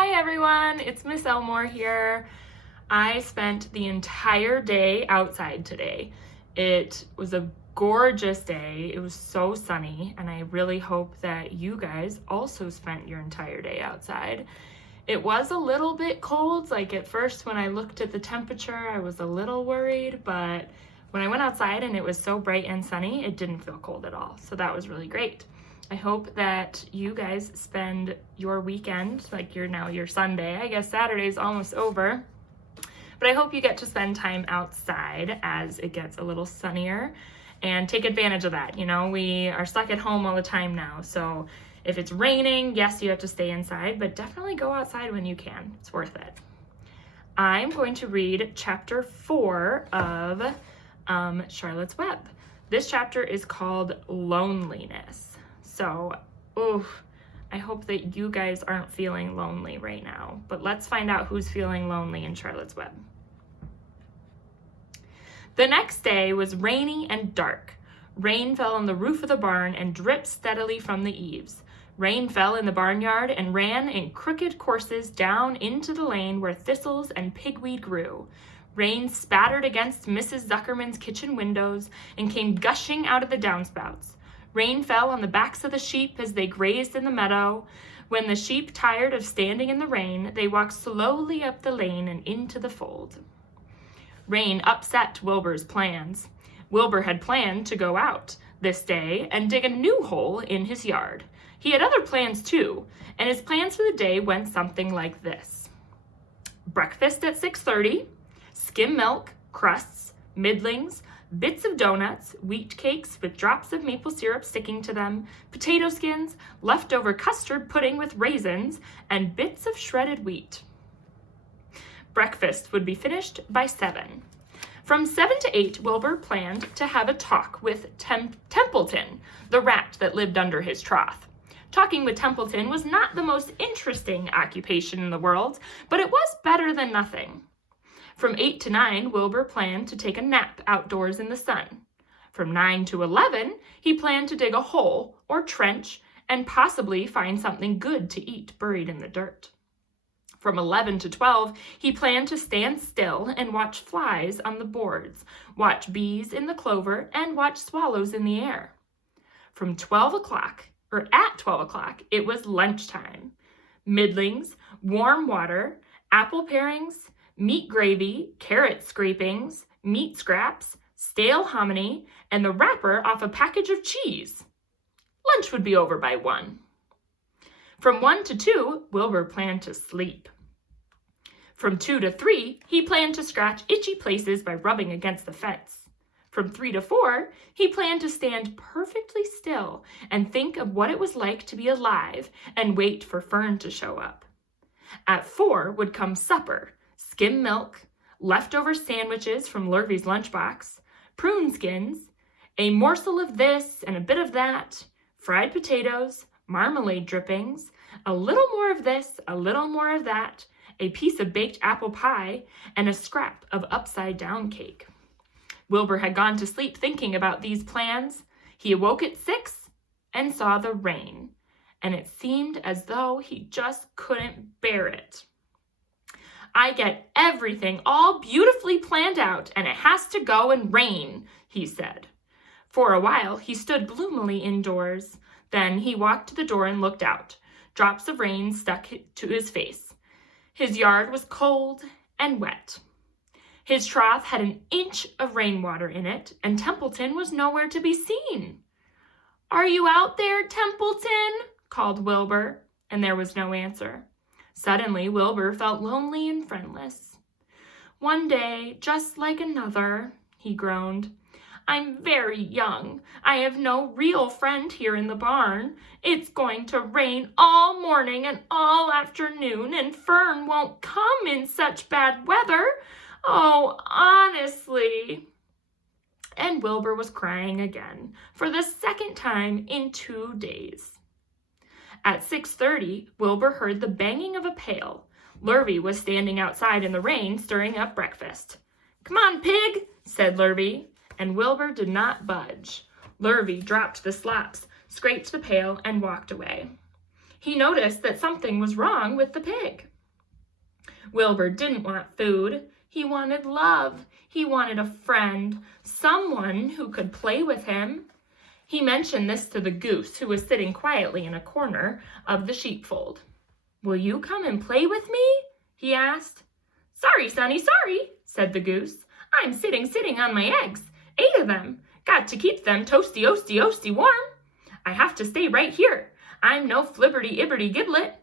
Hi everyone, it's Miss Elmore here. I spent the entire day outside today. It was a gorgeous day. It was so sunny, and I really hope that you guys also spent your entire day outside. It was a little bit cold, like at first when I looked at the temperature, I was a little worried, but when I went outside and it was so bright and sunny, it didn't feel cold at all. So that was really great. I hope that you guys spend your weekend, like your Sunday. I guess Saturday's almost over. But I hope you get to spend time outside as it gets a little sunnier and take advantage of that. You know, we are stuck at home all the time now. So if it's raining, yes, you have to stay inside, but definitely go outside when you can. It's worth it. I'm going to read chapter 4 of Charlotte's Web. This chapter is called Loneliness. So, I hope that you guys aren't feeling lonely right now, but let's find out who's feeling lonely in Charlotte's Web. The next day was rainy and dark. Rain fell on the roof of the barn and dripped steadily from the eaves. Rain fell in the barnyard and ran in crooked courses down into the lane where thistles and pigweed grew. Rain spattered against Mrs. Zuckerman's kitchen windows and came gushing out of the downspouts. Rain fell on the backs of the sheep as they grazed in the meadow. When the sheep tired of standing in the rain, they walked slowly up the lane and into the fold. Rain upset Wilbur's plans. Wilbur had planned to go out this day and dig a new hole in his yard. He had other plans too, and his plans for the day went something like this. Breakfast at 6:30, skim milk, crusts, middlings, bits of donuts, wheat cakes with drops of maple syrup sticking to them, potato skins, leftover custard pudding with raisins, and bits of shredded wheat. Breakfast would be finished by 7. From 7 to 8, Wilbur planned to have a talk with Templeton, the rat that lived under his trough. Talking with Templeton was not the most interesting occupation in the world, but it was better than nothing. From 8 to 9, Wilbur planned to take a nap outdoors in the sun. From 9 to 11, he planned to dig a hole or trench and possibly find something good to eat buried in the dirt. From 11 to 12, he planned to stand still and watch flies on the boards, watch bees in the clover, and watch swallows in the air. From at 12 o'clock, it was lunchtime. Middlings, warm water, apple parings, meat gravy, carrot scrapings, meat scraps, stale hominy, and the wrapper off a package of cheese. Lunch would be over by 1. From 1 to 2, Wilbur planned to sleep. From 2 to 3, he planned to scratch itchy places by rubbing against the fence. From 3 to 4, he planned to stand perfectly still and think of what it was like to be alive and wait for Fern to show up. At 4 would come supper, skim milk, leftover sandwiches from Lurvy's lunchbox, prune skins, a morsel of this and a bit of that, fried potatoes, marmalade drippings, a little more of this, a little more of that, a piece of baked apple pie, and a scrap of upside-down cake. Wilbur had gone to sleep thinking about these plans. He awoke at 6 and saw the rain, and it seemed as though he just couldn't bear it. I get everything all beautifully planned out, and it has to go and rain, he said. For a while, he stood gloomily indoors. Then he walked to the door and looked out. Drops of rain stuck to his face. His yard was cold and wet. His trough had an inch of rainwater in it, and Templeton was nowhere to be seen. "Are you out there, Templeton?" called Wilbur, and there was no answer. Suddenly, Wilbur felt lonely and friendless. "One day, just like another," he groaned. "I'm very young. I have no real friend here in the barn. It's going to rain all morning and all afternoon, and Fern won't come in such bad weather. Oh, honestly." And Wilbur was crying again, for the second time in 2 days. At 6:30, Wilbur heard the banging of a pail. Lurvy was standing outside in the rain, stirring up breakfast. "Come on, pig," said Lurvy, and Wilbur did not budge. Lurvy dropped the slops, scraped the pail, and walked away. He noticed that something was wrong with the pig. Wilbur didn't want food. He wanted love. He wanted a friend, someone who could play with him. He mentioned this to the goose, who was sitting quietly in a corner of the sheepfold. "Will you come and play with me?" he asked. "Sorry, Sonny, sorry," said the goose. "I'm sitting on my eggs, 8 of them. Got to keep them toasty warm. I have to stay right here. I'm no flibberty-ibberty giblet.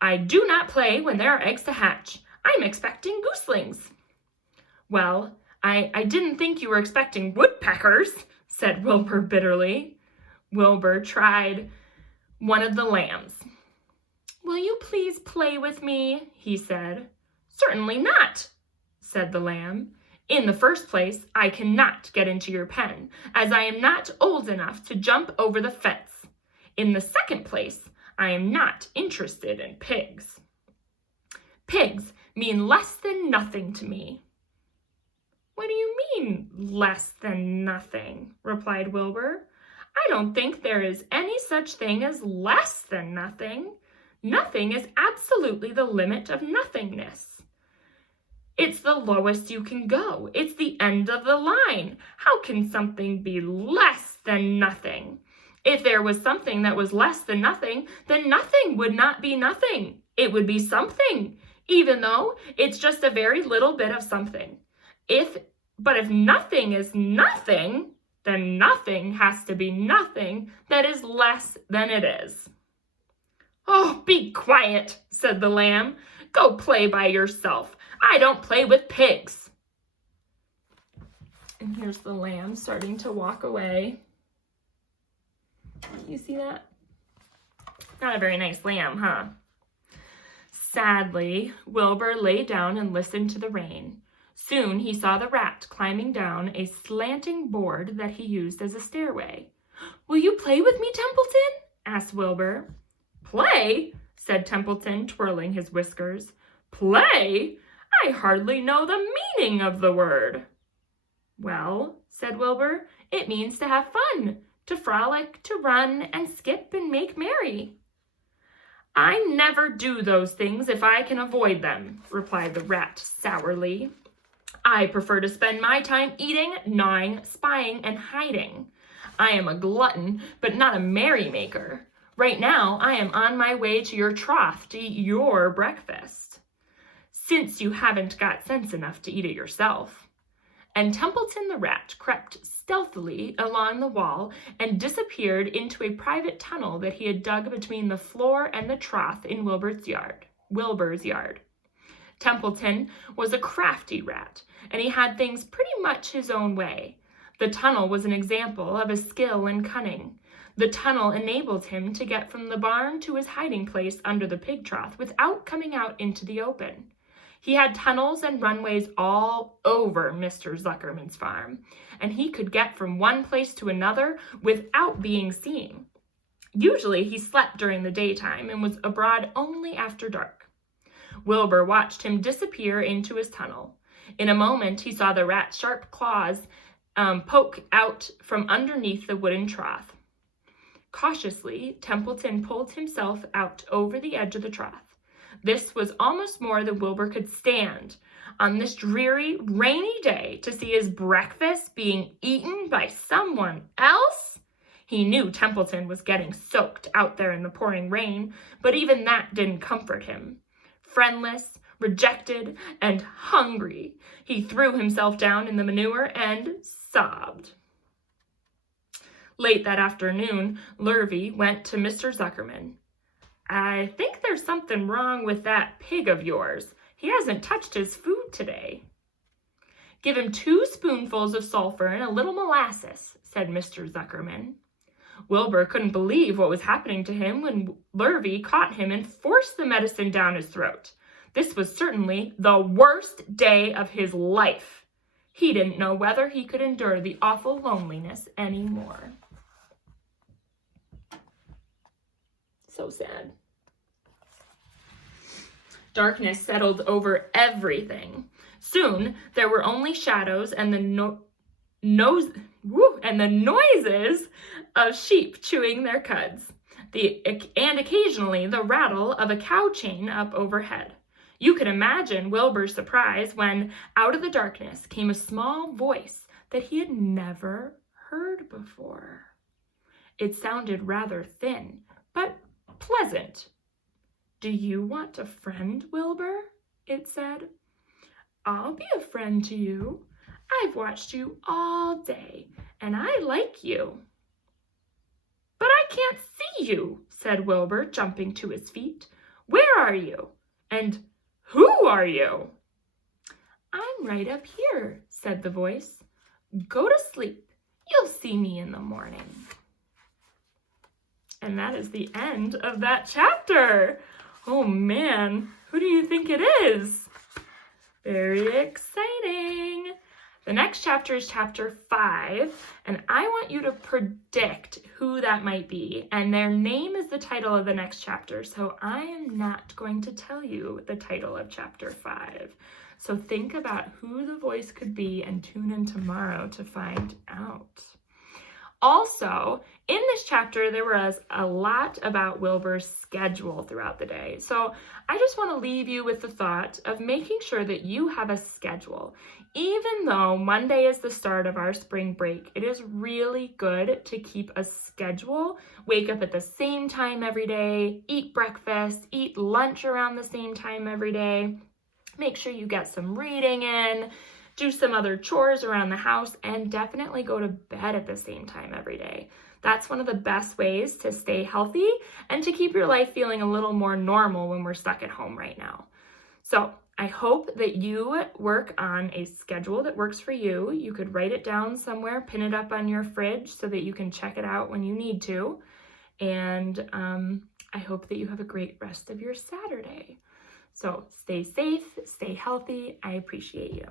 I do not play when there are eggs to hatch. I'm expecting gooselings." "Well, I didn't think you were expecting woodpeckers," said Wilbur bitterly. Wilbur tried one of the lambs. "Will you please play with me?" he said. "Certainly not," said the lamb. "In the first place, I cannot get into your pen, as I am not old enough to jump over the fence. In the second place, I am not interested in pigs. Pigs mean less than nothing to me." "What do you mean, less than nothing?" replied Wilbur. "I don't think there is any such thing as less than nothing. Nothing is absolutely the limit of nothingness. It's the lowest you can go. It's the end of the line. How can something be less than nothing? If there was something that was less than nothing, then nothing would not be nothing. It would be something, even though it's just a very little bit of something. But if nothing is nothing, then nothing has to be nothing that is less than it is." "Oh, be quiet," said the lamb. "Go play by yourself. I don't play with pigs." And here's the lamb starting to walk away. You see that? Not a very nice lamb, huh? Sadly, Wilbur lay down and listened to the rain. Soon he saw the rat climbing down a slanting board that he used as a stairway. "Will you play with me, Templeton?" asked Wilbur. "Play?" said Templeton, twirling his whiskers. "Play? I hardly know the meaning of the word." "Well," said Wilbur, "it means to have fun, to frolic, to run and skip and make merry." "I never do those things if I can avoid them," replied the rat sourly. "I prefer to spend my time eating, gnawing, spying, and hiding. I am a glutton, but not a merrymaker. Right now, I am on my way to your trough to eat your breakfast, since you haven't got sense enough to eat it yourself." And Templeton the rat crept stealthily along the wall and disappeared into a private tunnel that he had dug between the floor and the trough in Wilbur's yard. Templeton was a crafty rat, and he had things pretty much his own way. The tunnel was an example of his skill and cunning. The tunnel enabled him to get from the barn to his hiding place under the pig trough without coming out into the open. He had tunnels and runways all over Mr. Zuckerman's farm, and he could get from one place to another without being seen. Usually he slept during the daytime and was abroad only after dark. Wilbur watched him disappear into his tunnel. In a moment, he saw the rat's sharp claws poke out from underneath the wooden trough. Cautiously, Templeton pulled himself out over the edge of the trough. This was almost more than Wilbur could stand. On this dreary, rainy day, to see his breakfast being eaten by someone else? He knew Templeton was getting soaked out there in the pouring rain, but even that didn't comfort him. Friendless, rejected, and hungry, he threw himself down in the manure and sobbed. Late that afternoon, Lurvy went to Mr. Zuckerman. "I think there's something wrong with that pig of yours. He hasn't touched his food today." "Give him 2 spoonfuls of sulfur and a little molasses," said Mr. Zuckerman. Wilbur couldn't believe what was happening to him when Lurvy caught him and forced the medicine down his throat. This was certainly the worst day of his life. He didn't know whether he could endure the awful loneliness anymore. So sad. Darkness settled over everything. Soon there were only shadows and the noises of sheep chewing their cuds. and occasionally the rattle of a cow chain up overhead. You could imagine Wilbur's surprise when out of the darkness came a small voice that he had never heard before. It sounded rather thin, but pleasant. "Do you want a friend, Wilbur?" it said. "I'll be a friend to you. I've watched you all day, and I like you." "But I can't see you," said Wilbur, jumping to his feet. "Where are you? And who are you?" "I'm right up here," said the voice. "Go to sleep. You'll see me in the morning." And that is the end of that chapter. Oh man, who do you think it is? Very exciting. The next chapter is chapter 5, and I want you to predict who that might be. And their name is the title of the next chapter, so I am not going to tell you the title of chapter 5. So think about who the voice could be and tune in tomorrow to find out. Also, in this chapter, there was a lot about Wilbur's schedule throughout the day. So I just want to leave you with the thought of making sure that you have a schedule. Even though Monday is the start of our spring break, it is really good to keep a schedule. Wake up at the same time every day, eat breakfast, eat lunch around the same time every day. Make sure you get some reading in, do some other chores around the house, and definitely go to bed at the same time every day. That's one of the best ways to stay healthy and to keep your life feeling a little more normal when we're stuck at home right now. So I hope that you work on a schedule that works for you. You could write it down somewhere, pin it up on your fridge so that you can check it out when you need to. And I hope that you have a great rest of your Saturday. So stay safe, stay healthy. I appreciate you.